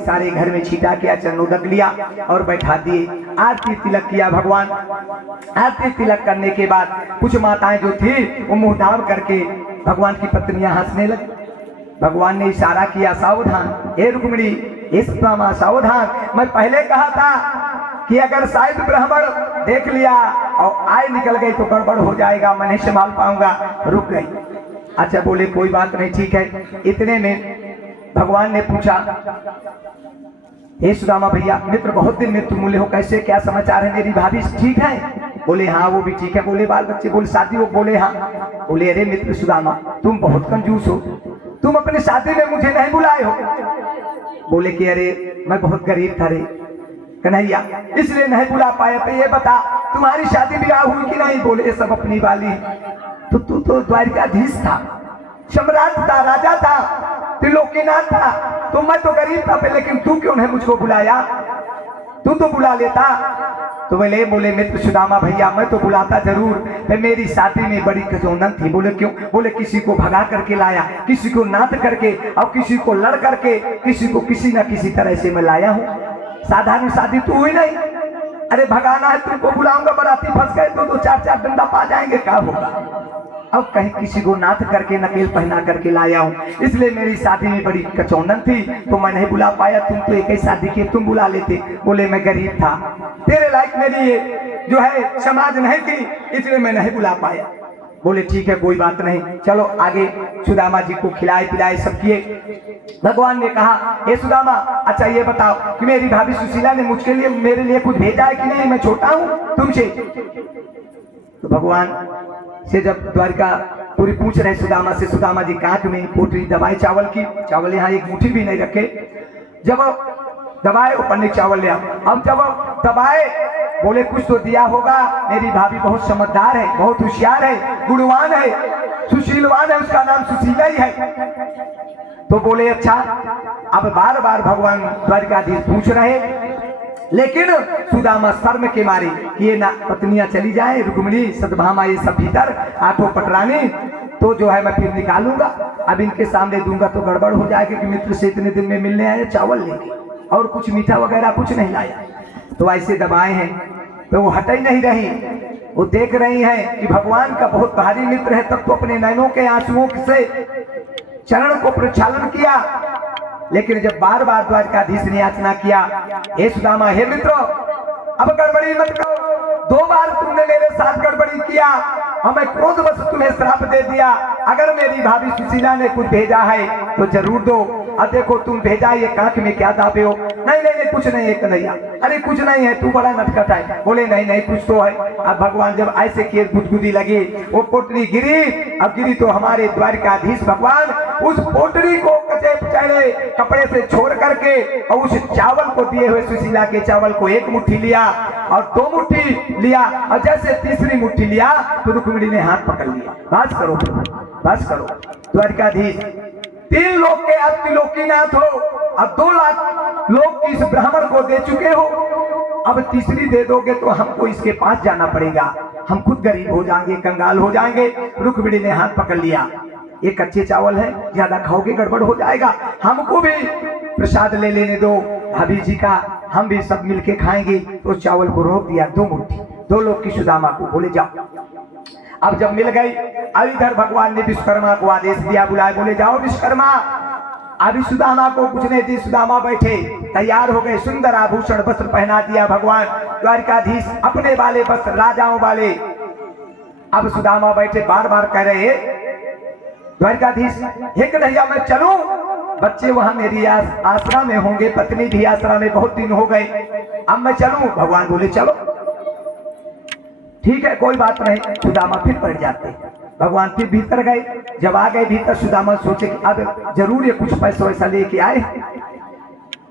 सारे घर में छीटा किया, चरणोदक लिया और बैठा दिए। आरती तिलक किया भगवान। आरती तिलक करने के बाद कुछ माताएं जो थी वो मुंह दाम करके भगवान की पत्नियां हंसने लगी। भगवान ने इशारा किया, सावधान हे रुक्मिणी, हे सुदामा सावधान। मैं पहले कहा था कि अगर शायद ब्राह्मण देख लिया और आय निकल गई तो गड़बड़ हो जाएगा, मैं नहीं संभाल पाऊंगा। रुक गई। अच्छा बोले कोई बात नहीं, ठीक है। इतने में भगवान ने पूछा, हे सुदामा भैया मित्र, बहुत दिन में तुम मिले हो, कैसे क्या समाचार है? मेरी भाभी ठीक है? बोले हाँ वो भी ठीक है। बोले बाल बच्चे? बोले शादी हो? बोले हाँ। बोले अरे मित्र सुदामा, तुम बहुत कंजूस हो, तुम अपनी शादी में मुझे नहीं बुलाए हो। बोले कि अरे मैं बहुत गरीब था रे कन्हैया, इसलिए नहीं बुला पाया। तो ये बता तुम्हारी शादी ब्याह हुई कि नहीं? बोले ये सब अपनी वाली। तो तू तो द्वारिकाधीश था, सम्राट था, राजा था, त्रिलोकीनाथ था, तो मैं तो गरीब था, लेकिन तू क्यों नहीं मुझको बुलाया? तू तो बुला लेता। तो बोले मित्र सुदामा भैया मैं तो बुलाता जरूर, मेरी शादी में बड़ी खजौनन थी। बोले क्यों? बोले किसी को भगा करके लाया, किसी को नाथ करके और किसी को लड़ करके, किसी को किसी न किसी तरह से मैं लाया हूँ। साधारण शादी तो हुई नहीं। अरे भगाना है तुमको, बुलाऊंगा, बराती फंस गए तो 4 डंडा पा जाएंगे, क्या होगा? अब कहीं किसी को नाथ करके नकेल पहना करके लाया हूँ, इसलिए मेरी शादी में बड़ी कचौनन थी तो मैं नहीं बुला पाया। तुम तो एक ही शादी की, तुम बुला लेते। बोले मैं गरीब था, तेरे लायक मेरी ये जो है समाज नहीं थी, इसलिए मैं नहीं बुला पाया। बोले ठीक है कोई बात नहीं, चलो आगे। सुदामा जी को खिलाए पिलाए सब किए। भगवान ने कहा हे सुदामा, अच्छा ये बताओ कि मेरी भाभी सुशीला ने मुझके लिए मेरे लिए कुछ भेजा है कि नहीं? मैं छोटा हूँ तुमसे। तो भगवान से जब द्वारिका पूरी पूछ रहे सुदामा से, सुदामा जी कांख में पोटली दबाए चावल की, चावल यहाँ एक मुट्ठी भी नहीं रखे। जब दबाए ऊपर ने चावल लिया, अब जब दबाए बोले कुछ तो दिया होगा, मेरी भाभी बहुत समझदार है, बहुत होशियार है, गुणवान है, सुशीलवान है, उसका नाम सुशीला ही है। तो बोले अच्छा। अब बार बार भगवान द्वारिकाधीश पूछ रहे, लेकिन सुदामा शर्म के मारे कि ये ना पत्नियां चली जाए, रुक्मिणी सतभामा ये सब भीतर, आठों पटरानी, तो जो है मैं फिर निकालूंगा, अब इनके सामने दूंगा तो गड़बड़ हो जाएगी कि मित्र से इतने दिन में मिलने आए, चावल लेके और कुछ मीठा वगैरह कुछ नहीं लाया। तो ऐसे दबाए हैं तो वो हट ही नहीं रही। वो देख रही हैं कि भगवान का बहुत भारी मित्र है, तब तो अपने नैनों के आंसुओं से चरण को प्रक्षालन किया। लेकिन जब बार बार द्वारकाधीश ने याचना किया, हे सुदामा हे मित्र, अब गड़बड़ी मत करो, 2 बार तुमने मेरे साथ गड़बड़ी किया और मैं क्रोधवश तुम्हें श्राप दे दिया। अगर मेरी भाभी सुशीला ने कुछ भेजा है तो जरूर दो। अब देखो तुम भेजा ये कांख में क्या दाबे हो? नहीं नहीं कुछ नहीं है कन्हैया। अरे कुछ नहीं है, तू बड़ा नटखट है। बोले नहीं नहीं कुछ तो है। अब भगवान जब ऐसे किए गुदगुदी लगी, वो पोटली गिरी। अब गिरी तो हमारे द्वारिकाधीश भगवान उस पोटली को कचे चढ़े कपड़े से छोड़ करके और उस चावल को दिए हुए सुशीला के चावल को 1 मुट्ठी लिया और 2 मुट्ठी लिया, और जैसे तीसरी मुट्ठी लिया तो रुक्मिणी ने हाथ पकड़ लिया। बस करो बस करो, द्वारिकाधीश 3 लोग के आप त्रिलोकीनाथ हो, अब 2 लाख लोग इस ब्राह्मण को दे चुके हो, अब तीसरी दे दोगे तो हमको इसके पास जाना पड़ेगा, हम खुद गरीब हो जाएंगे, कंगाल हो जाएंगे। रुक्मिणी ने हाथ पकड़ लिया, ये कच्चे चावल है, ज्यादा खाओगे गड़बड़ हो जाएगा, हमको भी प्रसाद ले लेने दो भाभी जी का, हम भी सब मिलके खाएंगे। तो चावल को रोक दिया, 2 मुट्ठी 2 लोग की सुदामा को। बोले जाओ। अब जब मिल गई, अब इधर भगवान ने विश्वकर्मा को आदेश दिया, बुलाए, बोले जाओ विश्वकर्मा। अभी सुदामा को कुछ नहीं दी, सुदामा बैठे तैयार हो गए, सुंदर आभूषण वस्त्र पहना दिया भगवान द्वारिकाधीश, अपने वाले वस्त्र राजाओं वाले। अब सुदामा बैठे बार बार कह रहे द्वारिकाधीश हे कन्हैया मैं चलूं? बच्चे वहां मेरी आसरा में होंगे, पत्नी भी आसरा में, बहुत दिन हो गए, अब मैं चलूं? भगवान बोले चलो ठीक है कोई बात नहीं। सुदामा फिर पड़ जाते, भगवान फिर भीतर गए। जब आ गए भीतर, सुदामा सोचे कि अब जरूर ये कुछ पैसा वैसा लेके आए।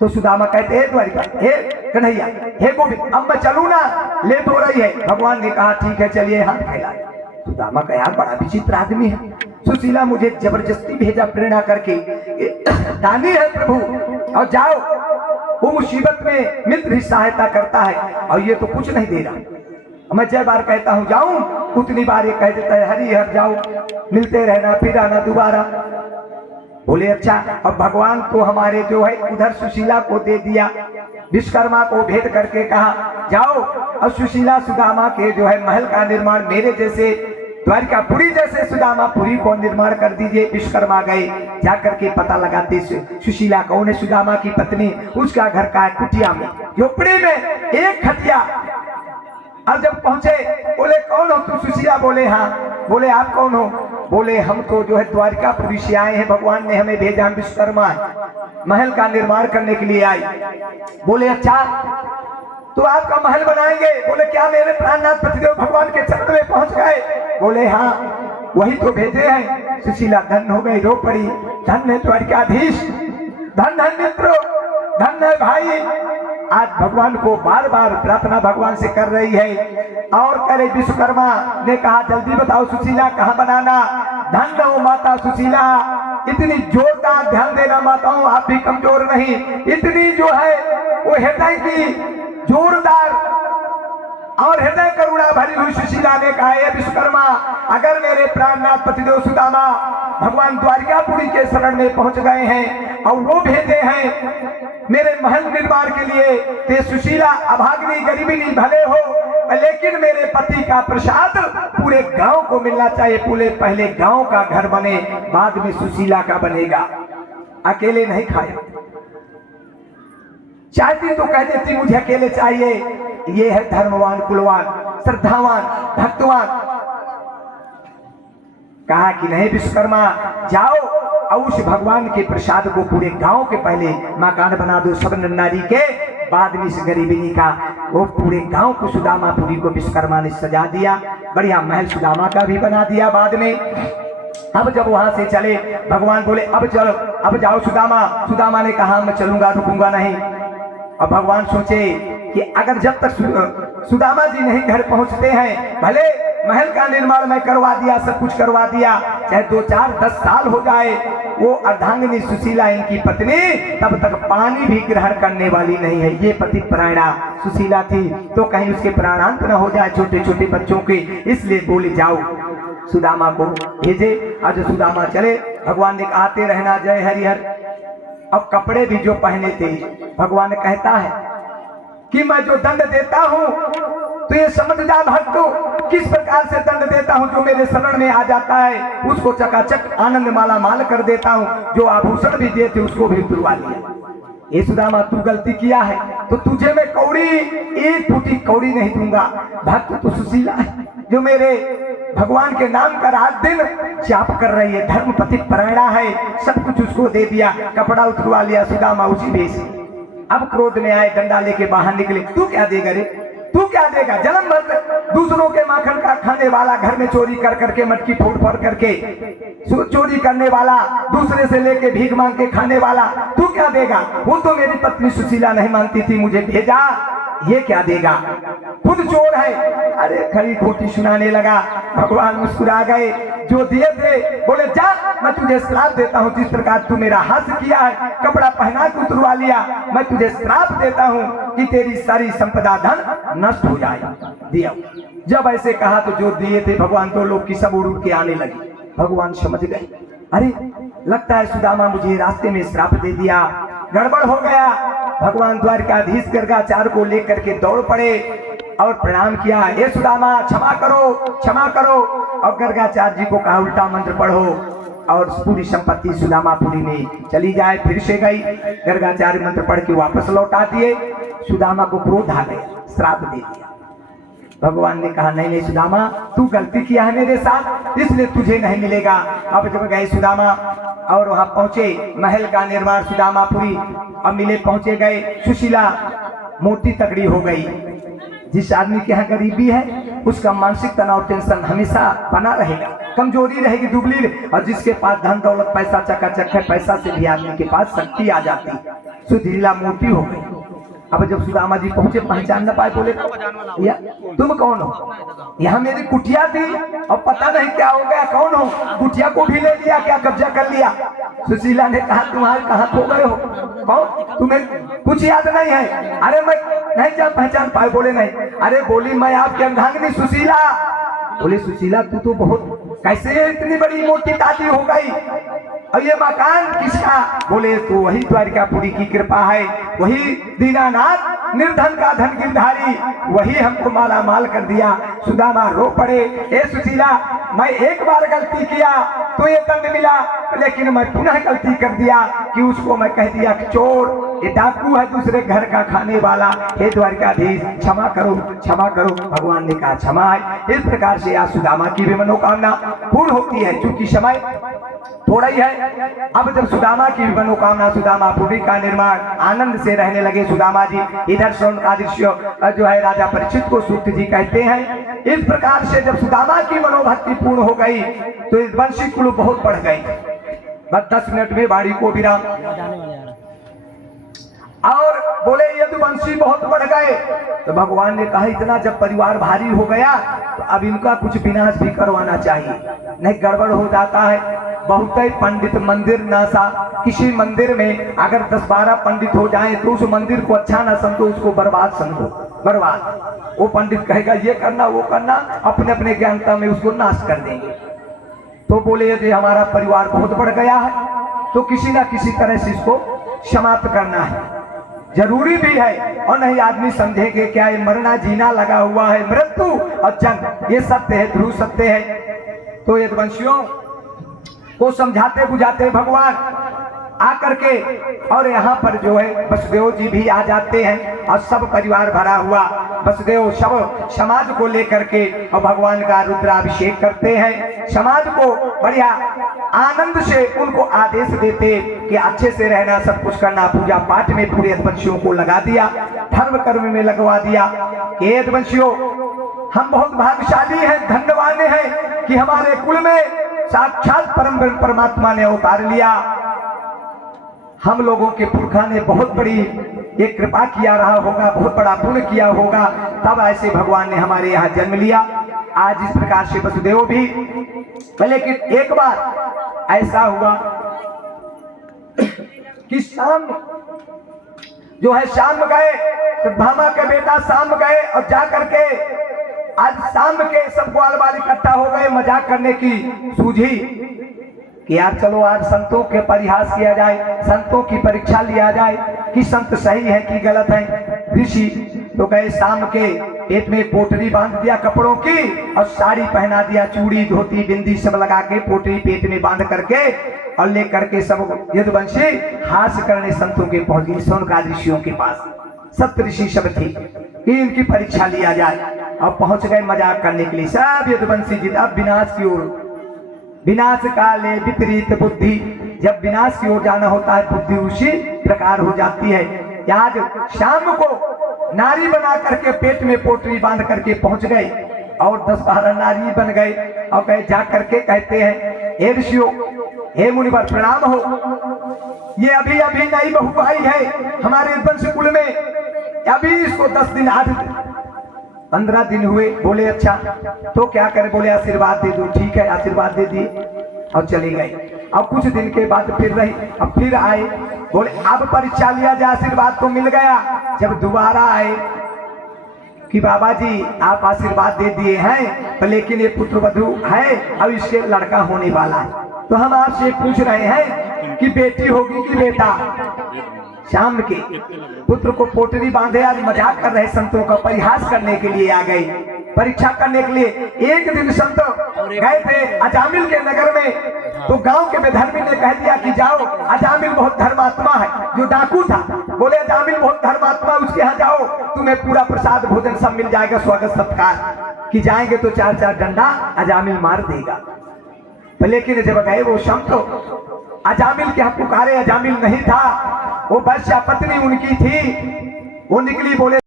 तो सुदामा कहते हे द्वारिका हे कन्हैया हे गोविंद, अब मैं चलूं ना? लेट हो रही है। भगवान ने कहा ठीक है चलिए, हाथ फैला। सुदामा का यार बड़ा विचित्र आदमी है, सुशीला मुझे जबरदस्ती भेजा प्रेरणा करके, दानी है प्रभु, और जाओ। वो मुसीबत में मित्र ही सहायता करता है और ये तो कुछ नहीं दे रहा। मैं जय बार कहता हूँ जाऊं, उतनी बार ये कह देता है हरि हर जाओ, मिलते रहना फिर आना दोबारा। बोले अच्छा। अब भगवान तो हमारे जो है उधर सुशीला को दे दिया, विश्वकर्मा को भेद करके कहा जाओ और सुशीला सुदामा के जो है महल का निर्माण मेरे जैसे द्वारिकापुरी जैसे सुदामापुरी को निर्माण कर दीजिए। विश्वकर्मा गए, जाकर के पता लगाते सुशीला कौन है, सुदामा की पत्नी, उसका घर का है कुटिया में, झोपड़ी में एक खटिया। और जब पहुंचे बोले कौन हो तू? सुशीला बोले हाँ। बोले आप कौन हो? बोले हम तो जो है द्वारिकापुरी से आए हैं, भगवान ने हमें भेजा, हम विश्वकर्मा महल का निर्माण करने के लिए आए। बोले अच्छा तो आपका महल बनाएंगे? बोले क्या मेरे प्राणनाथ पतिदेव भगवान के चरण में पहुंच गए? बोले हाँ वही तो भेजे हैं। सुशीला धन हो गई, रो पड़ी, धन है द्वारिकाधीश, धन है मित्रों, धन है भाई। आज भगवान को बार बार प्रार्थना भगवान से कर रही है और करे विश्वकर्मा ने कहा जल्दी बताओ सुशीला कहाँ बनाना। धन हो माता सुशीला, इतनी जोरदार, ध्यान देना माताओं आप भी कमजोर नहीं, इतनी जो है वो हृदय की जोरदार और हृदय करुणा भरी हुई सुशीला ने कहा है विश्वकर्मा अगर मेरे प्राणनाथ पतिदेव सुदामा भगवान द्वारिकापुरी के शरण में पहुंच गए हैं और वो भेजे हैं मेरे महल निर्माण के लिए, ते सुशीला अभागिनी गरीबिनी भले हो लेकिन मेरे पति का प्रसाद पूरे गांव को मिलना चाहिए। पूरे पहले गांव का घर बने, बाद में सुशीला का बनेगा, अकेले नहीं खाए। चाहती तो कह देती मुझे अकेले चाहिए। ये है धर्मवान, कुलवान, श्रद्धावान, भक्तवान। कहा कि नहीं विश्वकर्मा जाओ और उस भगवान के प्रसाद को पूरे गांव के पहले मकान बना दो सब नारी के, बाद में इस गरीबिनी का वो पूरे गांव को सुदामापुरी को विश्वकर्मा ने सजा दिया, बढ़िया महल सुदामा का भी बना दिया बाद में। अब जब वहां से चले भगवान बोले अब चलो, अब जाओ सुदामा। सुदामा ने कहा मैं चलूंगा, रुकूंगा नहीं। और भगवान सोचे कि अगर जब तक सुदामा जी नहीं घर पहुंचते हैं, भले महल का निर्माण मैं करवा दिया, सब कुछ करवा दिया, चाहे 2, 4, 10 साल हो जाए, वो अर्धांगिनी सुशीला इनकी पत्नी तब तक पानी भी ग्रहण करने वाली नहीं है। ये पति प्राणा सुशीला थी, तो कहीं उसके प्राणांत न हो जाए छोटे छोटे बच्चों के, इसलिए बोले जाओ सुदामा को भेजे। आज सुदामा चले, भगवान ने आते रहना जय हरिहर। अब कपड़े भी जो पहने थे, भगवान कहता है कि मैं जो दंड देता हूँ तो ये समझ जा भक्तों किस प्रकार से दंड देता हूँ। जो मेरे शरण में आ जाता है उसको चकाचक आनंद माला माल कर देता हूँ, जो आभूषण भी दिए थे उसको भी तुड़वा लिया। ये सुदामा तू गलती किया है तो तुझे मैं कौड़ी, एक फूटी कौड़ी नहीं दूंगा। भक्त तो सुशीला है जो मेरे भगवान के नाम का रात दिन जाप कर रही है, धर्मपति परायणा है, सब कुछ उसको दे दिया, कपड़ा उतरवा लिया सुदामा उसी भेष। अब क्रोध में आए, डंडा लेके बाहर निकले। तू क्या देगा रे, तू क्या देगा? जन्म भर दूसरों के माखन का खाने वाला, घर में चोरी कर करके मटकी फोड़ फोड़ करके चोरी करने वाला, दूसरे से लेके भीख मांग के खाने वाला, तू क्या देगा? वो तो मेरी पत्नी सुशीला नहीं मानती थी, मुझे भेजा, ये क्या देगा? खुद चोर है। अरे खरी खोटी सुनाने लगा। भगवान मुस्कुरा गए, जो दिए थे बोले जा मैं तुझे श्राप देता हूँ, जिस प्रकार तू मेरा हाथ किया है, कपड़ा पहना के उतरवा लिया, मैं तुझे श्राप देता हूँ कि तेरी सारी संपदा धन नष्ट हो जाए। दिया। जब ऐसे कहा तो जो दिए थे भगवान तो लोग की सब उड़ उड़ के आने लगे। भगवान समझ गए, अरे लगता है सुदामा मुझे रास्ते में श्राप दे दिया, गड़बड़ हो गया। भगवान द्वारकाधीश गर्गाचार्य को लेकर के दौड़ पड़े और प्रणाम किया, हे सुदामा क्षमा करो, क्षमा करो। और गर्गाचार्य जी को कहा उल्टा मंत्र पढ़ो और पूरी संपत्ति सुदामापुरी में चली जाए। फिर से गई, गर्गाचार्य मंत्र पढ़ के वापस लौटा दिए। सुदामा को क्रोध आ गया, श्राप दे दिया। भगवान ने कहा नहीं नहीं सुदामा तू गलती किया है मेरे साथ, इसलिए तुझे नहीं मिलेगा। अब जब गए सुदामा और वहां पहुंचे, महल का निर्माण सुदामापुरी, अब मिले पहुंचे गए। सुशीला मोटी तगड़ी हो गई। जिस आदमी के यहाँ गरीबी है उसका मानसिक तनाव टेंशन हमेशा बना रहेगा, कमजोरी रहेगी, दुबली। और जिसके पास धन दौलत पैसा चकाचक है, पैसा से भी आदमी के पास शक्ति आ जाती, सुशीला मोटी हो गई। अब जब सुदामा जी पहुंचे पहचान न पाए, बोले या तुम कौन हो? यहाँ मेरी कुटिया थी और पता नहीं क्या हो गया, कौन हो? कुटिया को भी ले लिया क्या, कब्जा कर लिया? सुशीला ने कहा तुम्हारे कहाँ खो गए हो, कौन? तुम्हें कुछ याद नहीं है? अरे मैं नहीं जान पहचान पाए। बोले नहीं। अरे बोली मैं आपकी अर्धांगिनी सुशीला। बोले सुशीला तू तो बहुत कैसे इतनी बड़ी मोटी ताजी हो गई? और ये मकान किसका? बोले तो वही द्वारिकापुरी की कृपा है, वही दीनानाथ निर्धन का धन गिरधारी, वही हमको माला माल कर दिया। सुदामा रो पड़े, ए सुशीला मैं एक बार गलती किया तो ये दंड मिला, लेकिन मैं पुनः गलती कर दिया कि उसको मैं कह दिया कि चोर, ये डाकू है, दूसरे घर का खाने वाला, हे द्वारिकाधीश क्षमा करो क्षमा करो। भगवान ने कहा क्षमा है। इस प्रकार से आज सुदामा की भी मनोकामना पूर्ण होती है, क्योंकि समय थोड़ा ही है। अब जब सुदामा की मनोकामना, सुदामापुरी का निर्माण, आनंद से रहने लगे सुदामा जी। इधर का दृश्य जो है राजा परीक्षित को सूक्त जी कहते हैं। इस प्रकार से जब सुदामा की मनोभक्ति पूर्ण हो गई तो इस वंशी कुल बहुत बढ़ गई। बस 10 मिनट में बाड़ी को विराम। और बोले यदुवंशी बहुत बढ़ गए तो भगवान ने कहा इतना जब परिवार भारी हो गया तो अब इनका कुछ विनाश भी करवाना चाहिए, नहीं गड़बड़ हो जाता है। बहुत ही पंडित मंदिर नासा, किसी मंदिर में अगर 10-12 पंडित हो जाएं तो उस मंदिर को अच्छा ना समझो, उसको बर्बाद समझो, बर्बाद। वो पंडित कहेगा ये करना वो करना, अपने अपने ज्ञानता में उसको नाश कर देंगे। तो बोले यदि हमारा परिवार बहुत बढ़ गया है तो किसी ना किसी तरह से इसको समाप्त करना है, जरूरी भी है। और नहीं आदमी समझेंगे क्या ये मरना जीना लगा हुआ है, मृत्यु और जंग ये सत्य है, ध्रुव सत्य है। तो यदुवंशियों को समझाते बुझाते भगवान आकर के और यहाँ पर जो है वसुदेव जी भी आ जाते हैं और सब परिवार भरा हुआ वसुदेव सब समाज को लेकर के और भगवान का रुद्राभिषेक करते हैं। समाज को बढ़िया आनंद से उनको आदेश देते कि अच्छे से रहना, सब कुछ करना, पूजा पाठ में पूरे यदुवंशियों को लगा दिया, धर्म कर्म में लगवा दिया। यदुवंशियों हम बहुत भाग्यशाली हैं, धन्यवान हैं कि हमारे कुल में साक्षात परम परमात्मा ने अवतार लिया। हम लोगों के पुरखा ने बहुत बड़ी एक कृपा किया रहा होगा, बहुत बड़ा पुण्य किया होगा, तब ऐसे भगवान ने हमारे यहाँ जन्म लिया। आज इस प्रकार से वसुदेव भी, लेकिन एक बार ऐसा हुआ कि शाम जो है शाम गए, भामा के बेटा शाम गए और जा करके आज शाम के सब ग्वाल बाल इकट्ठा हो गए, मजाक करने की सूझी कि यार चलो आज संतों के परिहास किया जाए, संतों की परीक्षा लिया जाए कि संत सही है कि गलत है। ऋषि तो गए शाम के पेट में पोटली बांध दिया कपड़ों की और साड़ी पहना दिया, चूड़ी धोती बिंदी सब लगा के पोटली पेट में बांध करके और ले करके सब यदुवंशी हास्य करने संतों के पहुंचे, सोनका ऋषियों के पास। सप्त ऋषि सब थे कि इनकी परीक्षा लिया जाए और पहुंच गए मजाक करने के लिए सब यदुवंशी जी। अब विनाश की ओर, विनाश काले विपरीत बुद्धि, जब विनाश की ओर जाना होता है बुद्धि उसी प्रकार हो जाती है। आज शाम को नारी बना करके पेट में पोटली बांध करके पहुंच गए और 10-12 नारी बन गए और कहे जा करके कहते हैं हे ऋषियों, हे मुनिवर प्रणाम हो, ये अभी अभी नई बहू आई है हमारे वंश कुल में, अभी इसको 10 दिन आज 15 दिन हुए। बोले अच्छा तो क्या करे? बोले आशीर्वाद दे दो। ठीक है आशीर्वाद दे दिए और चले गए। अब कुछ दिन के बाद फिर रही, अब फिर आए, बोले अब परीक्षा लिया जाए, आशीर्वाद तो मिल गया। जब दोबारा आए कि बाबा जी आप आशीर्वाद दे दिए हैं तो लेकिन ये पुत्र वधू है अब इसके लड़का होने वाला है, तो हम आपसे पूछ रहे हैं कि बेटी होगी कि बेटा? शाम के पुत्र को पोटली बांधे, आज मजाक कर रहे संतों का परिहास करने के लिए आ गए, परीक्षा करने के लिए। एक दिन संत गए थे अजामिल के नगर में, तो गांव के बेधर्मी ने कह दिया कि जाओ, अजामिल बहुत धर्मात्मा है, जो डाकू था। बोले अजामिल बहुत धर्मात्मा, उसके यहाँ जाओ, तुम्हें पूरा प्रसाद भोजन सब मिल जाएगा, स्वागत सत्कार कि जाएंगे तो 4-4 डंडा अजामिल मार देगा। लेकिन जब गए वो संत अजामिल के यहाँ पुकारे, अजामिल नहीं था, वो बच्चा पत्नी उनकी थी, वो निकली। बोले